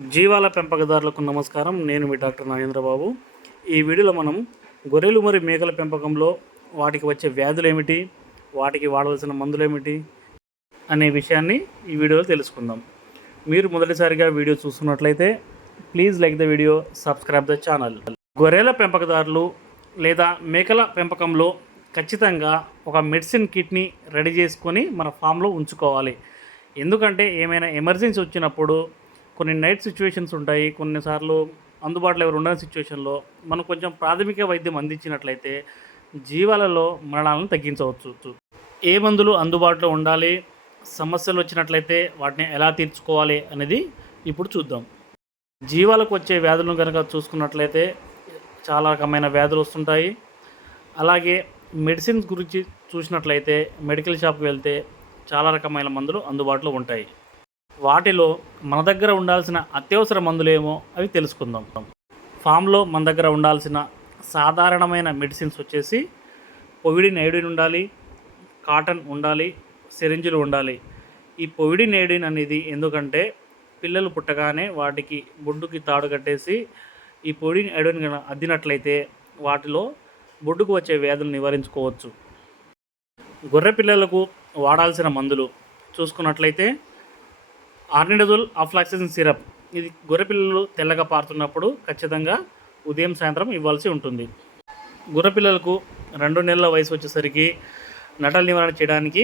జీవాల పెంపకదారులకు నమస్కారం. నేను మీ డాక్టర్ నాగేంద్రబాబు. ఈ వీడియోలో మనం గొర్రెలు మరియు మేకల పెంపకంలో వాటికి వచ్చే వ్యాధులు ఏమిటి? వాటికి వాడవలసిన మందులు ఏమిటి? అనే విషయాన్ని ఈ వీడియోలో తెలుసుకుందాం. మీరు మొదటిసారిగా వీడియో చూస్తున్నట్లయితే please like the video subscribe the channel. గొర్రెల పెంపకదారులు లేదా మేకల పెంపకంలో ఖచ్చితంగా ఒక మెడిసిన్ కిట్ని రెడీ చేసుకొని మన ఫామ్లో ఉంచుకోవాలి. ఎందుకంటే ఏమైనా ఎమర్జెన్సీ వచ్చినప్పుడు కొన్ని నైట్ సిచ్యువేషన్స్ ఉంటాయి కొన్నిసార్లు అందుబాటులో ఎవరు ఉండని సిచ్యువేషన్లో మనం కొంచెం ప్రాథమిక వైద్యం అందించినట్లయితే జీవాలలో మరణాలను తగ్గించవచ్చు. ఏ మందులు అందుబాటులో ఉండాలి సమస్యలు వచ్చినట్లయితే వాటిని ఎలా తీర్చుకోవాలి అనేది ఇప్పుడు చూద్దాం. జీవాలకు వచ్చే వ్యాధులను కనుక చూసుకున్నట్లయితే చాలా రకమైన వ్యాధులు వస్తుంటాయి. అలాగే మెడిసిన్స్ గురించి చూసినట్లయితే మెడికల్ షాప్కి వెళ్తే చాలా రకమైన మందులు అందుబాటులో ఉంటాయి. వాటిలో మన దగ్గర ఉండాల్సిన అత్యవసర మందులేమో అవి తెలుసుకుందాం. ఫామ్లో మన దగ్గర ఉండాల్సిన సాధారణమైన మెడిసిన్స్ వచ్చేసి పొవిడిన్ ఐడిన్ ఉండాలి కాటన్ ఉండాలి సిరింజులు ఉండాలి. ఈ పొవిడిన్ ఐడిన్ అనేది ఎందుకంటే పిల్లలు పుట్టగానే వాటికి బొడ్డుకి తాడు కట్టేసి ఈ పొడిన్ ఐడిన్ కనుక అద్దినట్లయితే వాటిలో బొడ్డుకు వచ్చే వ్యాధులు నివారించుకోవచ్చు. గొర్రె పిల్లలకు వాడాల్సిన మందులు చూసుకున్నట్లయితే ఆర్నిడజోల్ అఫ్లాక్సిన్ సిరప్. ఇది గొర్రెపిల్లలు తెల్లగా పారుతున్నప్పుడు ఖచ్చితంగా ఉదయం సాయంత్రం ఇవ్వాల్సి ఉంటుంది. గొర్రె పిల్లలకు రెండు నెలల వయసు వచ్చేసరికి నటల నివారణ చేయడానికి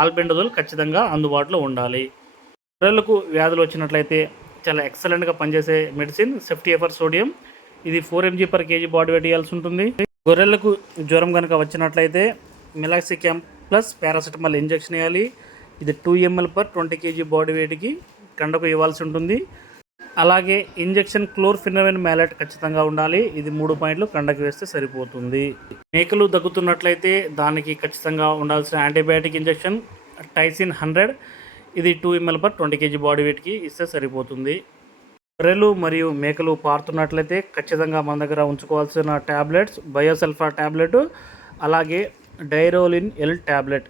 ఆల్బెండజోల్ ఖచ్చితంగా అందుబాటులో ఉండాలి. గొర్రెలకు వ్యాధులు వచ్చినట్లయితే చాలా ఎక్సలెంట్గా పనిచేసే మెడిసిన్ సెఫ్టీ ఎఫర్ సోడియం. ఇది four mg per kg body weight ఇవ్వాల్సి ఉంటుంది. గొర్రెలకు జ్వరం కనుక వచ్చినట్లయితే మిలాక్సిక్యామ్ ప్లస్ పారాసిటమాల్ ఇంజెక్షన్ వేయాలి ఇది two ml per twenty kg body వెయిట్కి కండకు ఇవ్వాల్సి ఉంటుంది. అలాగే ఇంజెక్షన్ క్లోర్ఫినవిన్ మ్యాలెట్ ఖచ్చితంగా ఉండాలి. ఇది మూడు పాయింట్లు కండకు వేస్తే సరిపోతుంది. మేకలు దగ్గుతున్నట్లయితే దానికి ఖచ్చితంగా ఉండాల్సిన యాంటీబయాటిక్ ఇంజెక్షన్ టైసిన్ హండ్రెడ్. ఇది two ml per twenty kg body వెయిట్కి ఇస్తే సరిపోతుంది. గొర్రెలు మరియు మేకలు పారుతున్నట్లయితే ఖచ్చితంగా మన దగ్గర ఉంచుకోవాల్సిన ట్యాబ్లెట్స్ బయోసల్ఫా ట్యాబ్లెట్ అలాగే డైరోలిన్ ఎల్ ట్యాబ్లెట్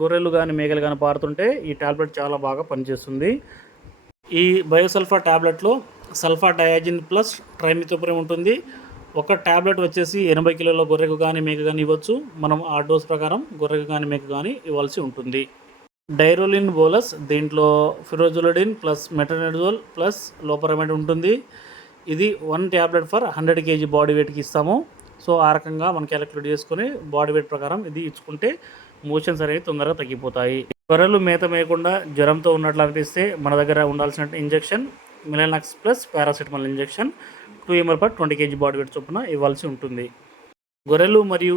గొర్రెలు కానీ మేకలు కానీ పారుతుంటే ఈ ట్యాబ్లెట్ చాలా బాగా పనిచేస్తుంది. ఈ బయోసల్ఫా ట్యాబ్లెట్లో సల్ఫా డయాజిన్ ప్లస్ ట్రైమితోపురం ఉంటుంది. ఒక ట్యాబ్లెట్ వచ్చేసి ఎనభై కిలోల గొర్రెకు కానీ మేక కానీ ఇవ్వచ్చు. మనం ఆ డోస్ ప్రకారం గొర్రెకు కానీ మేక కానీ ఇవ్వాల్సి ఉంటుంది. డైరోలిన్ బోలస్ దీంట్లో ఫిరోజులడిన్ ప్లస్ మెటనెడజోల్ ప్లస్ లోపరమైడ్ ఉంటుంది. ఇది one tablet for hundred KG body వెయిట్కి ఇస్తాము. సో ఆ రకంగా మనం క్యాలిక్యులేట్ చేసుకొని బాడీ వెయిట్ ప్రకారం ఇది ఇచ్చుకుంటే మోషన్స్ అనేవి తొందరగా తగ్గిపోతాయి. గొర్రెలు మేత మేయకుండా జ్వరంతో ఉన్నట్లు అనిపిస్తే మన దగ్గర ఉండాల్సిన injection Melonex plus paracetamol injection two ML per twenty KG body weight చొప్పున ఇవ్వాల్సి ఉంటుంది. గొర్రెలు మరియు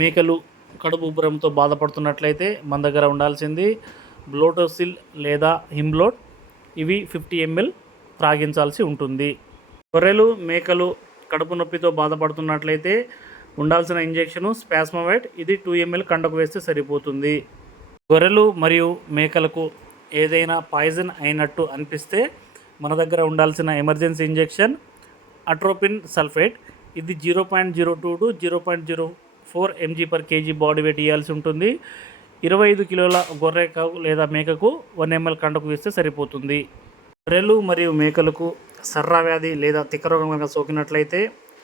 మేకలు కడుపు ఉబ్బరంతో బాధపడుతున్నట్లయితే మన దగ్గర ఉండాల్సింది బ్లోటోసిల్ లేదా హిమ్లోట్. ఇవి ఫిఫ్టీ ఎంఎల్ త్రాగించాల్సి ఉంటుంది. గొర్రెలు మేకలు కడుపు నొప్పితో బాధపడుతున్నట్లయితే ఉండాల్సిన ఇంజెక్షను స్పాస్మోవైట్ ఇది టూ ఎంఎల్ కండకు వేస్తే సరిపోతుంది. గొర్రెలు మరియు మేకలకు ఏదైనా పాయిజన్ అయినట్టు అనిపిస్తే మన దగ్గర ఉండాల్సిన ఎమర్జెన్సీ ఇంజెక్షన్ అట్రోపిన్ సల్ఫేట్. ఇది zero point zero two to zero point zero four MG per KG body weight ఇవ్వాల్సి ఉంటుంది. ఇరవై ఐదు కిలోల గొర్రెకు లేదా మేకకు వన్ ఎంఎల్ కండకు వేస్తే సరిపోతుంది. గొర్రెలు మరియు మేకలకు సర్రా వ్యాధి లేదా తిక్కరోగం కనుక సోకినట్లయితే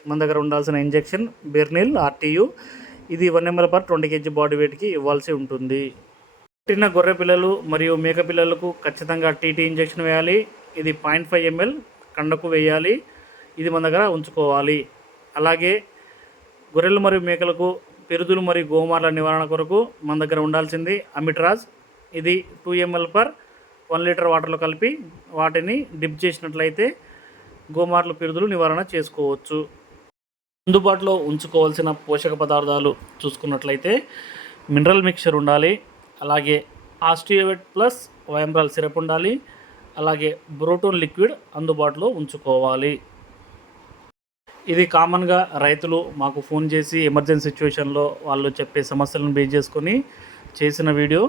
మన దగ్గర ఉండాల్సిన ఇంజెక్షన్ బెర్నిల్ ఆర్టీయు. ఇది one ML per twenty KG body వెయిట్కి ఇవ్వాల్సి ఉంటుంది. పుట్టిన గొర్రె పిల్లలు మరియు మేక పిల్లలకు ఖచ్చితంగా టీటీ ఇంజెక్షన్ వేయాలి. ఇది పాయింట్ ఫైవ్ ఎంఎల్ కండకు వేయాలి. ఇది మన దగ్గర ఉంచుకోవాలి. అలాగే గొర్రెలు మరియు మేకలకు పెరుదులు మరియు గోమార్ల నివారణ కొరకు మన దగ్గర ఉండాల్సింది అమిట్రాజ్. ఇది two ML per one litre వాటర్లో కలిపి వాటిని డిప్ చేసినట్లయితే గోమార్లు పిరుదులు నివారణ చేసుకోవచ్చు. అందుబాటులో ఉంచుకోవాల్సిన పోషక పదార్థాలు చూసుకున్నట్లయితే మినరల్ మిక్చర్ ఉండాలి అలాగే ఆస్టియోవెట్ ప్లస్ వయంబ్రాల్ సిరప్ ఉండాలి అలాగే బ్రోటోన్ లిక్విడ్ అందుబాటులో ఉంచుకోవాలి. ఇది కామన్గా రైతులు మాకు ఫోన్ చేసి ఎమర్జెన్సీ సిచ్యువేషన్లో వాళ్ళు చెప్పే సమస్యలను బేస్ చేసుకొని చేసిన వీడియో.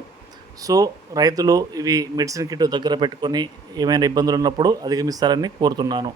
సో రైతులు ఇవి మెడిసిన్ కిట్ దగ్గర పెట్టుకొని ఏమైనా ఇబ్బందులు ఉన్నప్పుడు అధిగమిస్తారని కోరుతున్నాను.